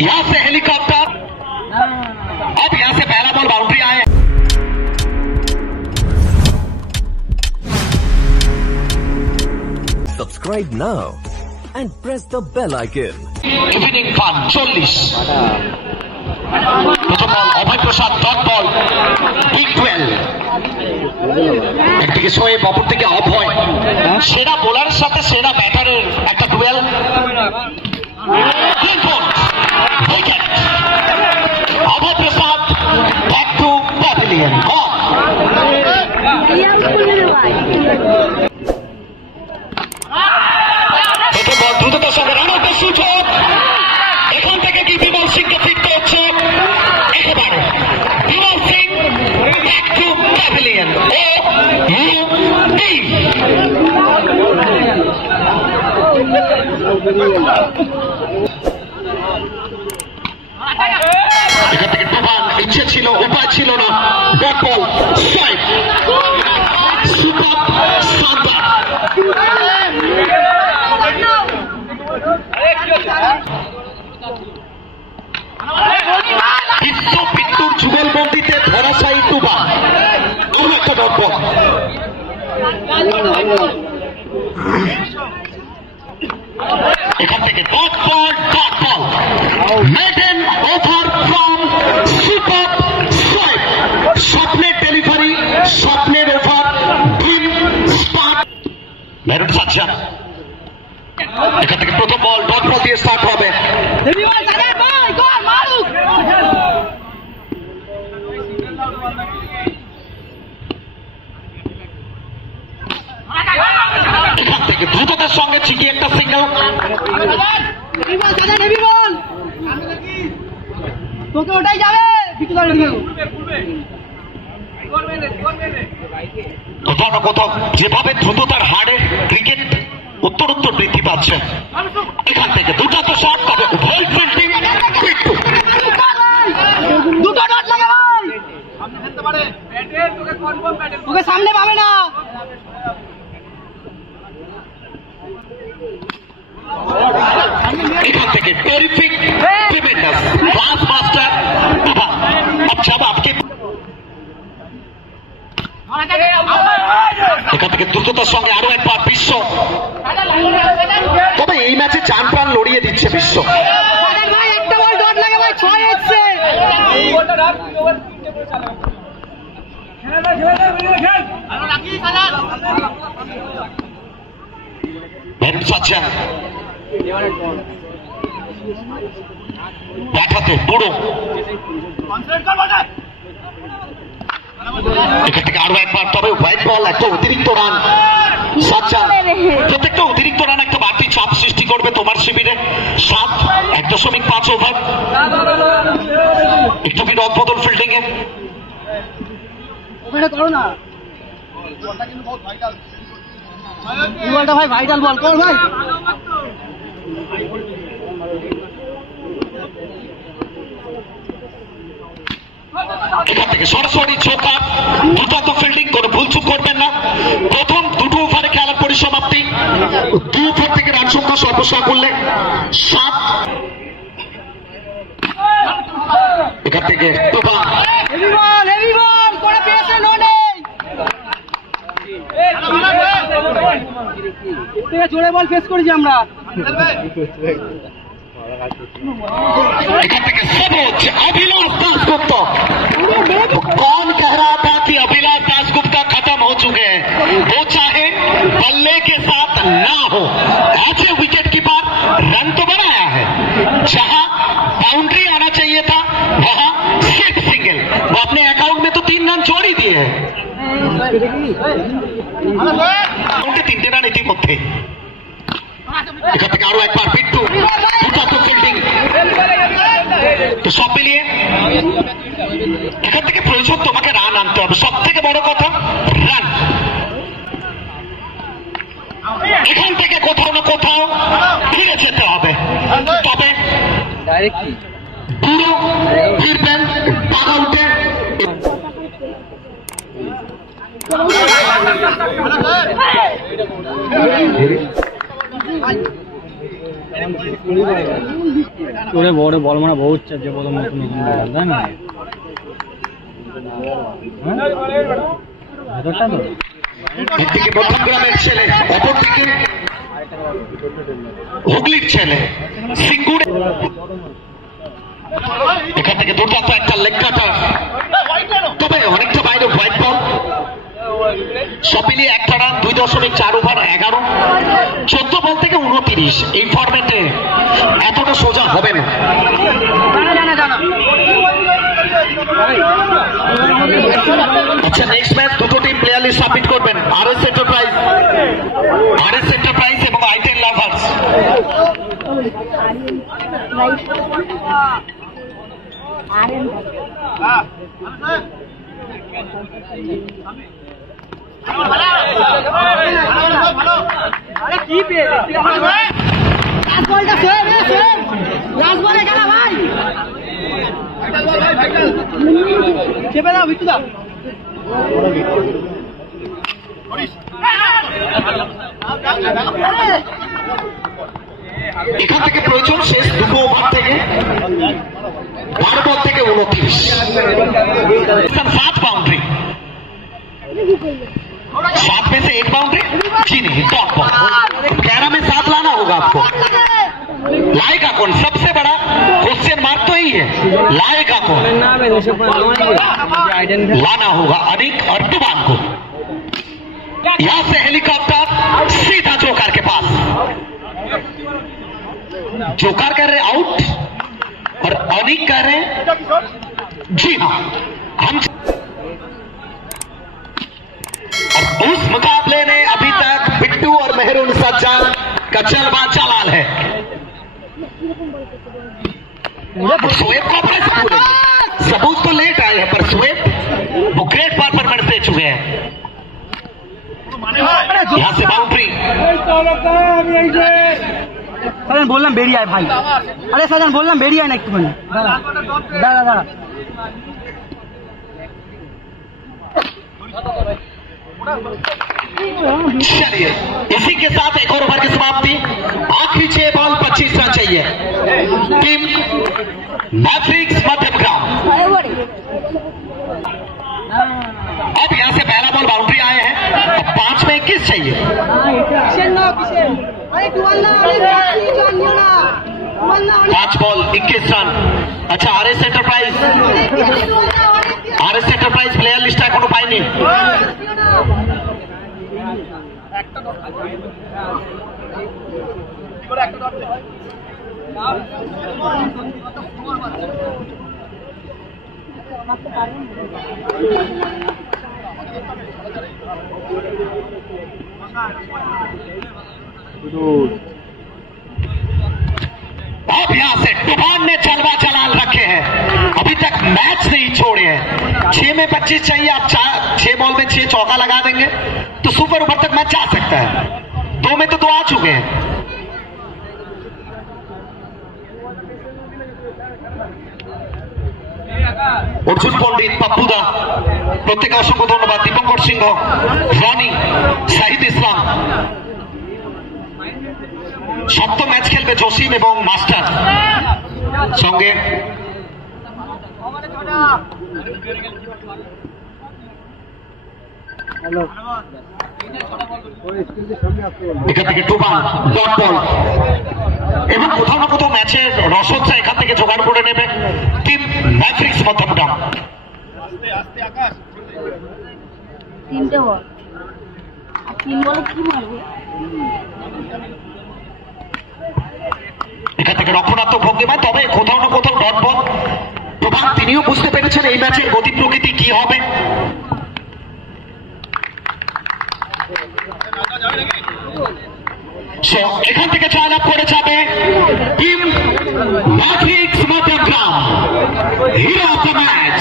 यहाँ से हेलीकॉप्टर, अब यहाँ से पहला बॉल बाउंड्री आए। Subscribe now and press the bell icon. Evening fun 40 প্রথম বল অভয় প্রসাদ, ডট বল বিগ 12। একদিকে শোয়েব, অপর দিকে অভয়। সেরা বোলারের সাথে সেরা ব্যাটারের একটা dual. Abhay Prasad back to pavilion. প্রথম বল দ্রুততার সঙ্গে রান আউটের সুযোগ। এখান থেকে কি বিমল সিংকে ফিরতে হচ্ছে একেবারে। Bimal Singh back to pavilion. এখান থেকে তুফান, ইচ্ছে ছিল উপায় ছিল না, ডট বল শোয়েব। সুপার শানদার। বিশ্ব মৃত্যুর যুগলবন্দিতে ধরাশায়ী তুফান, অন্য একটা ডট বল। এখান থেকে dot ball, dot ball. Maiden over from super Shoaib. স্বপ্নের ডেলিভারি, স্বপ্নের ওভার, ড্রিম স্পার্ট। মেরুন সাজ্জাদ। এখান থেকে প্রথম বল ডট বল দিয়ে স্টার্ট হবে। এখান থেকে দ্রুততার সঙ্গে চিকিয়ে একটা সিঙ্গেল। তোকে ওটাই যাবে কোথাও না কোথাও যেভাবে দ্রুততার হারে ক্রিকেট উত্তরোত্তর বৃদ্ধি পাচ্ছে। এখান থেকে দুটো তো শট, তবে উভয় ফিল্ডিং। দুটো ডট লাগে ভাই, ওকে সামনে পাবে না। এখান থেকে টেরিফিক ট্রিমেন্ডাস ক্লাস মাস্টার। अब जब आपके এখান থেকে দ্রুততার সঙ্গে আরো একবার বিশ্ব। তবে এই ম্যাচে চান প্রাণ লড়িয়ে দিচ্ছে বিশ্ব। ভাই একটা বল ডট লাগে ভাই, 6 হচ্ছে। মেরুন সাজ্জাদ ব্যাটাতে বুড়ো। এখান থেকে আরো একবার, তবে হোয়াইট বল, একটা অতিরিক্ত রান। সাজ্জাদ প্রত্যেকটা অতিরিক্ত রান একটা বাড়তি চাপ সৃষ্টি করবে তোমার শিবিরে। 7.1.5 ওভার। একটু কি রদ বদল ফিল্ডিং এ ওখানে করো না, বলটা ভাই ভাইটাল বল কর ভাই। এখান থেকে সরাসরি ছোকা, দ্রুত ফিল্ডিং, কোনো ভুলচুক করবেন না। প্রথম দুটো ওভারে খেলার পরিসমাপ্তি। 2 ওভার থেকে রান সংখ্যা সর্বসাকুল্যে 7। এখান থেকে তুফান। হেভি বল করে পেয়েছে, নো নেই। জোরে বল ফেস করেছি আমরা। এখান থেকে সবুজ अभिलाष दासगुप्त। कौन कह रहा था कि अभिलाष दासगुप्ता खत्म हो चुके हैं? वो चाहे बल्ले के साथ ना हो, ऐसे विकेट कीपर रन तो बनाया है। जहां बाउंड्री आना चाहिए था वहां सिर्फ सिंगल। वो अपने अकाउंट में तो 3 रन जोड़ ही दिए हैं। उनके 3 রান ইতিমধ্যে। এখান থেকে আরো একবার বিট্টু, দুটো ফিল্ডিং। তো সব মিলিয়ে এখান থেকে প্রয়োজন তোমাকে রান আনতে হবে, সব থেকে বড় কথা রান। এখান থেকে কোথাও না কোথাও ফিরে যেতে হবে, তবে পুরো ফিরবেন ডাগ আউটে। তোরে বড় বল মানে বহুত চাচ্ছে বড় নতুন নতুন বল তাই না ভেতরটা তো এদিকে মধ্যমগ্রামের ছেলে, অপরদিকে হুগলির ছেলে সিঙ্গুরে। এখান থেকে দুর্দান্ত একটা লেগ কাটার, তবে অনেকটা বাইরে হোয়াইট বল। সব মিলিয়ে একটা রান, 2.4 ওভার 11, 14 বল থেকে 29। এই ফরম্যাটে এতটা সোজা হবে না। আচ্ছা, নেক্সট ম্যাচ দুটো টিম প্লেয়ার লিস্ট সাবমিট করবেন। আরএস এন্টারপ্রাইজ এবং আইটেল লাভার্স। চেপে দাও ভিতু দাও এখান থেকে প্রয়োজন শেষ দুটো ওভার থেকে 12 বল থেকে 29, 7 बाउंड्री, 7 में से 1 बाउंड्री। जी नहीं, डॉट बॉल। 11 में 7 लाना होगा आपको। लाएगा कौन? सबसे बड़ा क्वेश्चन मार्क तो ही है, लाएगा कौन? लाना होगा अनिक और टुबान को। यहां से हेलीकॉप्टर सीधा जोकर के पास। जोकर कह रहे आउट और अनिक कह रहे जी हाँ हम। और उस मुकाबले ने अभी तक बिट्टू और मेहरून सज्जाद का चलवा चलाल है। शोएब का सबूत तो लेट आए हैं, पर शोएब वो ग्रेट परफॉर्मेंस दे चुके हैं। यहां से बाउंड्री। সাজান বললাম বেরিয়ে আয় ভাই। আরে সাজান বললাম বেরিয়ে আয় না একটুখানি। দাঁড়া দাঁড়া चलिए, इसी के साथ एक और ओवर की समाप्ति। आखिरी 6 बॉल 25 रन चाहिए। Team matrix Madhyamgram. अब यहां से पहला बॉल बाउंड्री आए हैं। अब 5 में 21 चाहिए। 5 बॉल 21 रन। अच्छा, आरएस एंटरप्राइज प्लेयर लिस्ट एखोनो पायনি। अब यहां से टुबान ने चलवा चलाल रखे हैं, अभी तक मैच नहीं छोड़े हैं। 6 में 25 चाहिए। आप 6 बॉल में 6 चौका लगा देंगे तो सुपर ओवर तक मैच जा सकता है। 2 में तो 2 आ चुके हैं। अर्जुन पंडित, पप्पूदा, प्रत्येक असंख्य धन्यवाद। दीपंकर सिंह, रनी, शाहिद इस्लाम। सप्तम मैच खेलবে জসিম এবং মাস্টার সঙ্গে। এখান থেকে টুবান ডট বল এবং কোথাও না কোথাও ম্যাচের রসদটা এখান থেকে জোগাড় করে নেবে টিম ম্যাট্রিক্স মধ্যমগ্রাম। তিনটে বল আর 3 বলে কি মারবে? এখান থেকে রক্ষণাত্মক ভঙ্গিমায়, তবে কোথাও না কোথাও ডট বল। টুবান তিনিও বুঝতে পেরেছেন এই ম্যাচের গতি প্রকৃতি কি হবে। এখান থেকে জয়লাভ করে যাবে team matrix Madhyamgram. Hero of the match